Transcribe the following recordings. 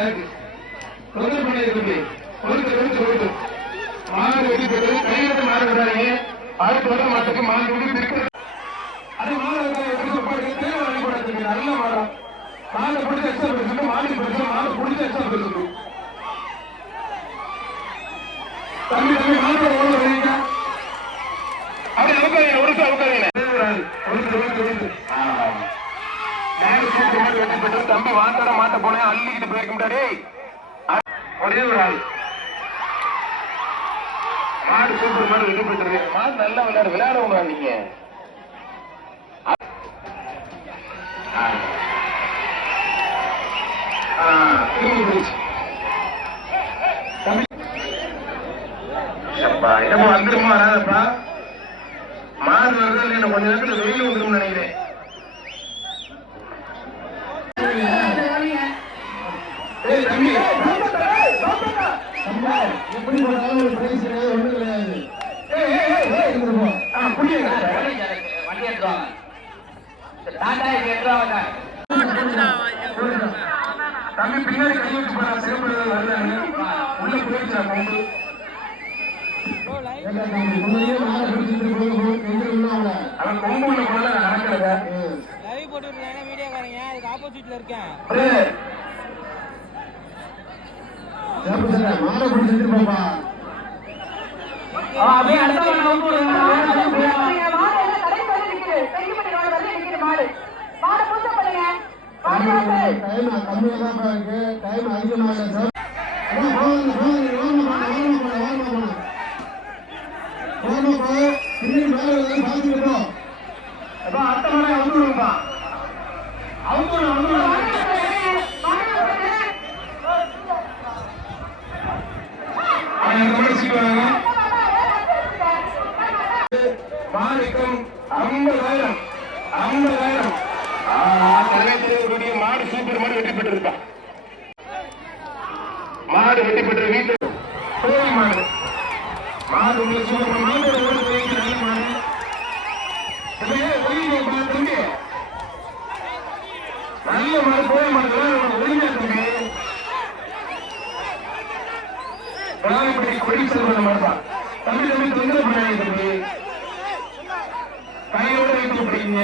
Back தொந்தரவு பண்ணி கொடுத்து மாடு வெட்டி போட்டு கையில மாடு விடாதீங்க. அடுத்த வர மாட்டுக்கு மாடு விட்டு அது மாடு தேவை நல்ல மாடம் மாலை பிடிச்ச எக்ஸ்ட்ரா பேசுங்க. மாடு பிடிச்ச மாலை பிடிச்ச எக்ஸ்ட்ரா பேசுங்க. தம்பி மாடு ஓட வரீங்க அப்படி அவுக்காதீங்க. ஒரு அவுக்காதீங்க தம்பி வாத்தாட மாட்ட போனேன் அள்ளிக்கிட்டு போயிருக்க முடியாது. ஒரே ஒரு ஆள் மாடு சூப்பர் மாடு வெற்றி பெற்றது. மாடு நல்லா விளையாடுவோம் நீங்க. என்னமோ வந்துருமா வராதப்பா மாடு வருது. என்ன கொஞ்ச நேரத்துல வெயில் வந்துடும் நினைக்கிறேன். எப்படி போனாலும் ஒரு பிரைஸ் கிடையாது, ஒண்ணு கிடையாது. தம்பி பின்னாடி கை வச்சு போறா சிறப்பு வருதாங்க உள்ள போயிடுச்சா கொம்பு அவன் கொம்பு உள்ள போனா நடக்கிறத லைவ் போட்டு வீடியோக்காரங்க அதுக்கு ஆப்போசிட்ல இருக்கேன். மாலை பிடிச்சிட்டு பாப்பா அப்படியே அடுத்த மாணிக்கம் 50,000 தலைவர்களுடைய மாடு சூப்பர் மாடு வெற்றி பெற்றிருக்கா. மாடு வெற்றி பெற்ற வீட்டு கோயில் மாடு மாடு உங்களுக்கு சூப்பர் மாடு நல்ல மாடு நல்ல மாடு கோயில் மாடு ஒளிமையா தம்பி விளாடிப்பட்டி கொடி செல்வத மாடுதான். தம்பி தொந்தரவு பண்ணாங்க தம்பி கையோட வைத்து பிடிங்க.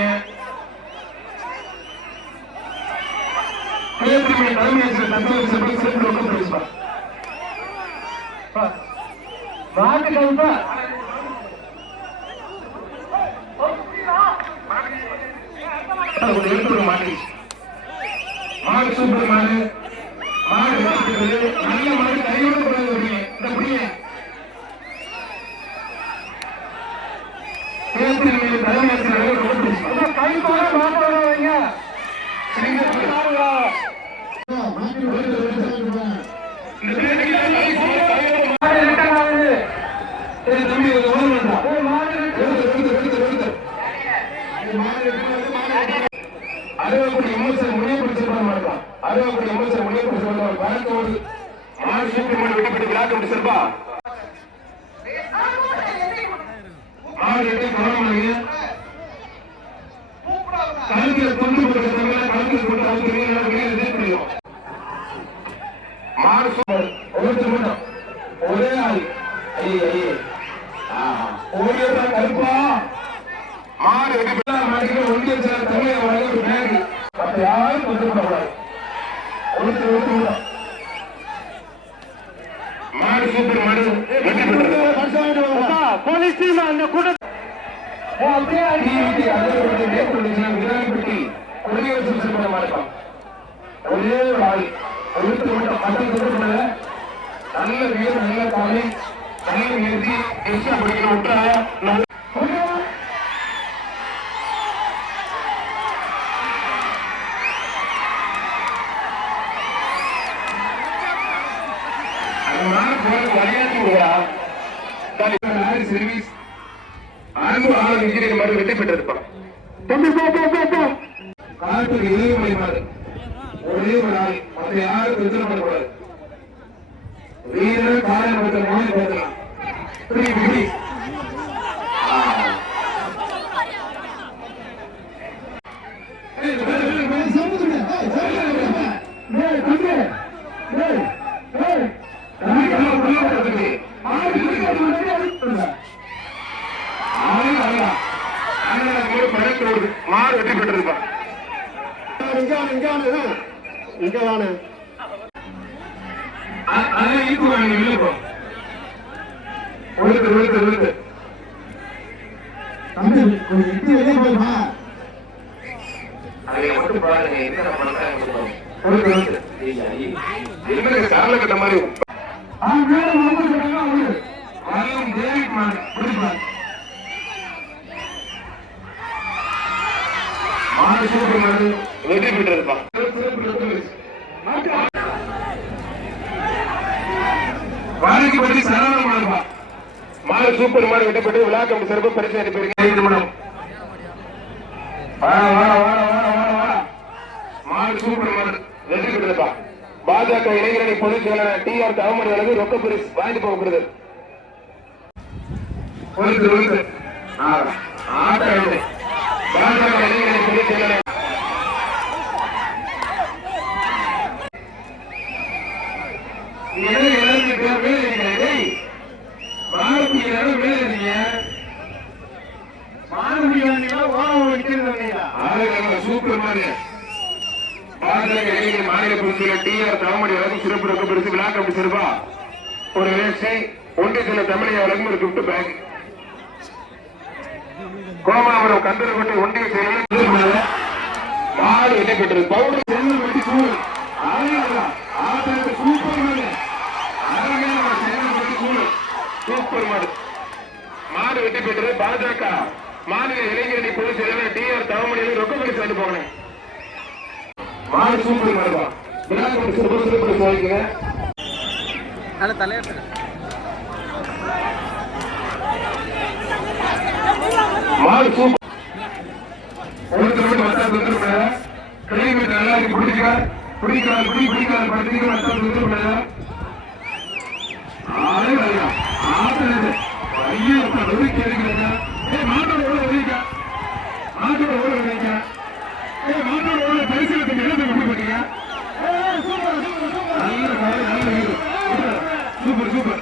மாடு சூப்பர் மாடு மாடு நல்ல மாடு கையோட இந்த புடிங்க கை போல மாட்டாங்க அறுபது எம்எஸ்ஆர் முடிய பிடிச்சிருக்க மாட்டான். 60 எம்எஸ்ஆர் முடிய பிடிச்சிருக்க பணத்தோடு மாடு சூப்பர் மாடு வெட்டி விளையாட்டு சார்பா மாடு எட்டி போறாங்க. கழுத்துல தொண்டு போட்டு கழுத்துல போட்டு அவங்க வெளியே மாடு சூப்பர் ஒருத்தர் மட்டும் ஒரே ஆள் ஓடியா கருப்பா மாடு வெட்டி மாட்டுக்கு ஒன்றிய தமிழக ஒரு பேக் மற்ற யாரும் தொண்டு போடக்கூடாது. ஒருத்தர் மாடு சூப்பர் மாடு வெற்றி பெற்றது. போலீஸ் டீம் அந்த கூட்டம் ஒரே ஒரு ஆள் ஒருத்தர் மட்டும் பட்டம் கொடுக்கப்படல. நல்ல வீடு நல்ல காலை நல்ல நிறுத்தி எக்ஸ்ட்ரா படிக்கிற விட்டுறாங்க. விளையாட்டு விடுறா சர்வீஸ் இன்ஜினியர் மாதிரி வெற்றி பெற்றிருப்பான். காட்டுக்கு இளைய மாறு ஒரே ஒரு நாள் மற்ற யாரும் பிரச்சனை பண்ணக்கூடாது. வீர காலம் பார்க்கலாம் மாடு வெற்றி பெற்றிருப்பா இங்க வாங்க விழுது விழுது விழுது தம்பி கொஞ்சம் இட்டு வெளியே போயிருமா அதை மட்டும் பாருங்க என்ன பண்றாங்க கால கட்ட மாதிரி வெற்றி பெற்றிருப்பான் வாழ்க்கை பற்றி சரவணம் மாறுபா மாடு சூப்பர் மாடு வெற்றி பெற்று விழா கம்பி சிறப்பு பரிசு அனுப்பியிருக்கேன். மாடு சூப்பர் மாடு வெற்றி பெற்றிருப்பா. பாஜக இளைஞரணி பொதுச் செயலாளர் டி.ஆர். தவமணி அளவு ரொக்க பரிசு வாங்கி போகிறது. பாஜக இளைஞரணி பொதுச் செயலாளர் சூப்பர் மாடு பாஜக இளைஞர் மாநில பொதுச்செயலர் டி.ஆர். தவமணி அளவு சிறப்பு ரொக்க பரிசு விழா கம்பி சிறப்பா ஒரு வேஷ்டி ஒன்றிய சில தமிழக வழங்கும் ஒரு கிஃப்ட் பேக். கோமாபுரம் கந்தரப்பட்டி ஒன்றிய செயலர் மாடு வெற்றி பெற்றது. பவுடர் செல்லும் வெட்டி சூழ் சூப்பர் மாடு சூப்பர் மாடு மாடு வெற்றி பெற்றது. பாஜக மாநில இளைஞரணி பொதுச் செயலாளர் டி.ஆர். தவமணி ரொக்க பரிசு வந்து போனேன். மாடு சூப்பர் மாடுபா சிறப்பு சிறப்பு சாதிக்குங்க. மாடு சூப்பர் கிளைமேட் நல்லா இருக்கு. பிடிக்காது மாட்டோட பரிசீலனை பண்ணீங்க. சூப்பர் சூப்பர்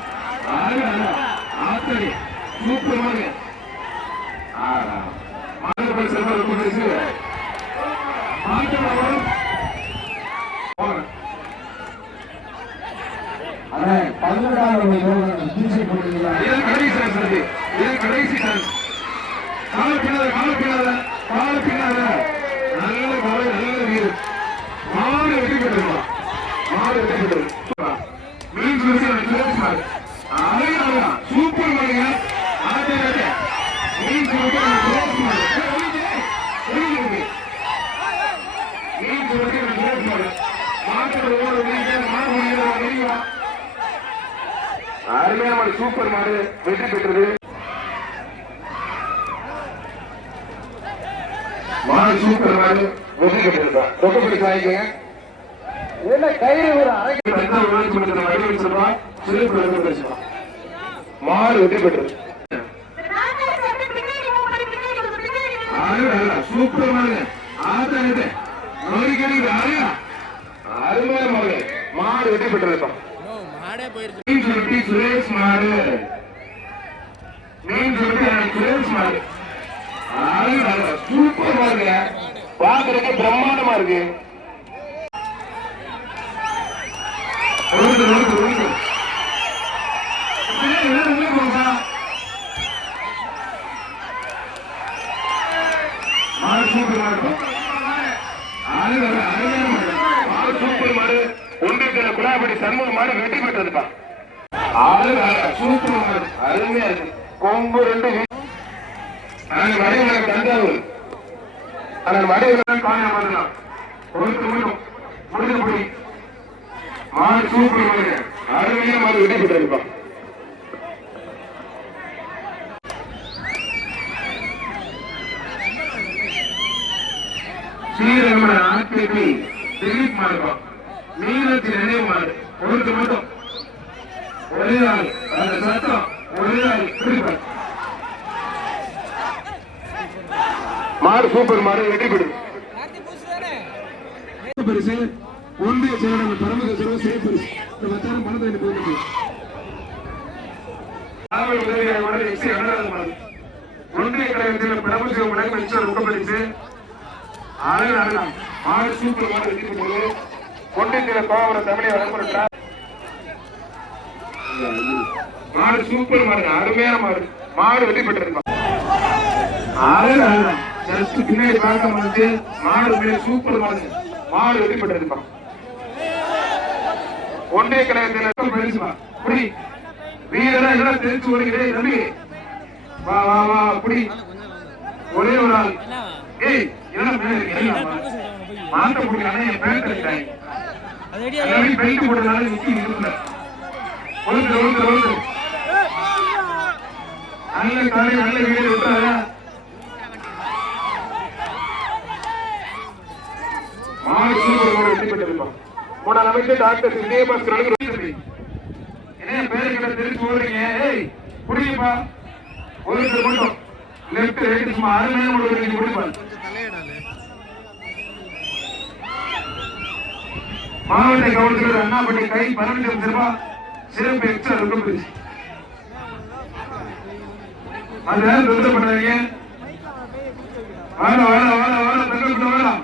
ஆத்தடி சூப்பர் மாடு மாடு பரிசு ரொம்ப பரிசு கடைசி சான்ஸ். கால பின்னாத நல்ல காலை நல்ல வீடு மாடு வெற்றி பெற்றிருக்கா. மாடு வெற்றி பெற்றது. மீன் சூப்பர் மாடுங்க. மீன் அருமையான மாடு சூப்பர் மாடு வெற்றி பெற்றது. மாடு சூப்பர் மாடு வெற்றி பெற்றிருக்கா. ரொக்க பரிசு வாங்கிக்கங்க. மாடு வெற்றி பெற்றது. சூப்பர் மாடு அருமையான மாடு மாடு வெற்றி பெற்றிருக்கா. சுரேஷ் மாடு சுரேஷ் மாடு சூப்பர் மாடுங்க. பாக்குறதுக்கு பிரம்மாண்டமா இருக்கு. சூப்பர் மாடு ஒன்றிய குலாபடி சண்முக மாடு வெற்றி பெற்றதுப்பா. சூப்பர் மாடு அருமையா இருக்கு. கொம்பு ரெண்டு வடிவம் தஞ்சாவூர் வடிவம் காணலாம். முடிஞ்சபடி மாடு சூப்பர் மாடு அருமையா மாடு வெற்றி பெற்றிருப்பா. ஸ்ரீரமண ஆர்டிபி திலீப் மாடுப்பா. மீனத்தின் நினைவு மாடு ஒருக்கு மட்டும் ஒரே ஆள் அந்த சத்தம் ஒரே ஆள் பிடிப்பார். மாடு சூப்பர் மாடு வெற்றி பெறும். பரிசு ஒன்றிய செயலாளர் பரமக செல்வ சிறைப்பரிசு இந்த 10,000 பணத்தை எனக்கு போயிட்டு ஒன்றிய கழகத்தில் பிரபஞ்சம் வழங்கும் மிச்சர் ஊக்கப்படுத்தி அழகாக மாடு சூப்பர் மாடு வெற்றி பெற்றது. ஒன்றியத்தில் கோவரம் தமிழை வழங்கப்படுகிறார். மாடு சூப்பர் மாடு, அருமையான மாடு, மாடு வெற்றி பெற்றிருப்பான். அழகாக ஜஸ்ட் பின்னாடி பார்க்க வந்து மாடு மேலே சூப்பர் மாடு, மாடு வெற்றி பெற்றிருப்பான். ஒன்றிய கழகத்தில் பரிசுமா புடி வீரரா எல்லாம் தெரிஞ்சு ஓடுகிறே தம்பி, வா வா வா புடி. ஒரே ஒரு ஆள் ஏய் எல்லாம் மேல இருக்கு மாட்ட பிடிக்கிறானே என் பேண்ட் எடுத்தாங்க எல்லாரும் பெல்ட் போட்டதால நிக்கி நிற்கல. ஒழுங்கு ஒழுங்கு ஒழுங்கு நல்ல காலை நல்ல வீடு விட்டாரா மாடு சூப்பர் மாடு வெற்றி பெற்றிருப்பான். முன்னாள் அமைச்சர் டாக்டர் விஜயபாஸ்கர் என்ன பேரு கிட்ட தெரிஞ்சு ஓடுறீங்க. ஏய் புடிங்கப்பா ஒருத்தர் மட்டும் லெப்ட் ரைட் சும்மா அருமையான முடிவு நீங்க முடிப்பாரு. மாவட்ட கவுன்சிலர் அண்ணாபட்டி கை 12 ரூபாய் சிறப்பு எக்ஸ்ட்ரா ரொம்ப பெருசு. அதனால தொந்த பண்ணாதீங்க. வாழ வாழ வாழ வாழ தங்கப்பட்ட வாழலாம்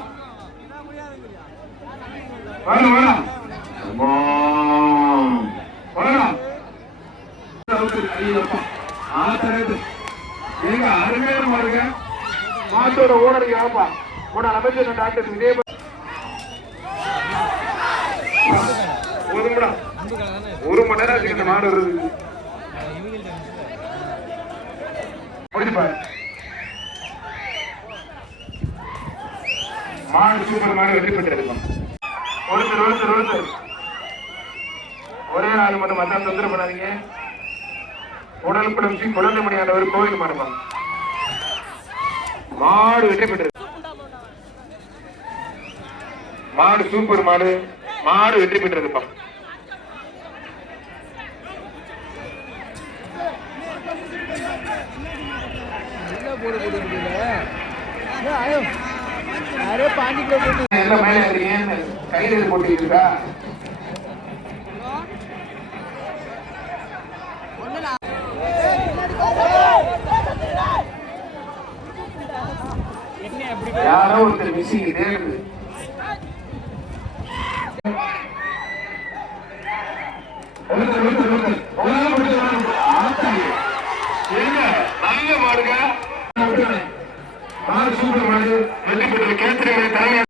வாழ வாழலாம் வாழலாம் எங்க அருமையான மாடுங்க. மாட்டோட ஓனருக்கு ஆப்பா முன்னாள் அமைச்சர் டாக்டர் விஜயபாஸ்கர் ஒரு மணி நேரம் இந்த மாடு வருது. மாடு சூப்பர் மாடு வெற்றி பெற்றிருக்கோம். ஒருத்தர் ஒருத்தர் ஒருத்தர் ஒரே நாள் மட்டும் மற்ற தொந்தரவு பண்ணாதீங்க. உடல்படம் ஸ்ரீ குழந்தைமணி ஆண்டவர் கோயில் மாடுப்பாங்க. மாடு வெற்றி பெற்றது. மாடு சூப்பர் மாடு, மாடு வெற்றி பெற்றிருப்பான். எல்லாம் மேலே இருக்கீங்க கைது போட்டு இருக்கா யாரோ ஒருத்தர் மிஸ்ஸிங் தேடுது. நல்ல மாடுங்க, மாடு சூப்பர் மாடு வெற்றி பெற்ற கேத்திரி தலைமை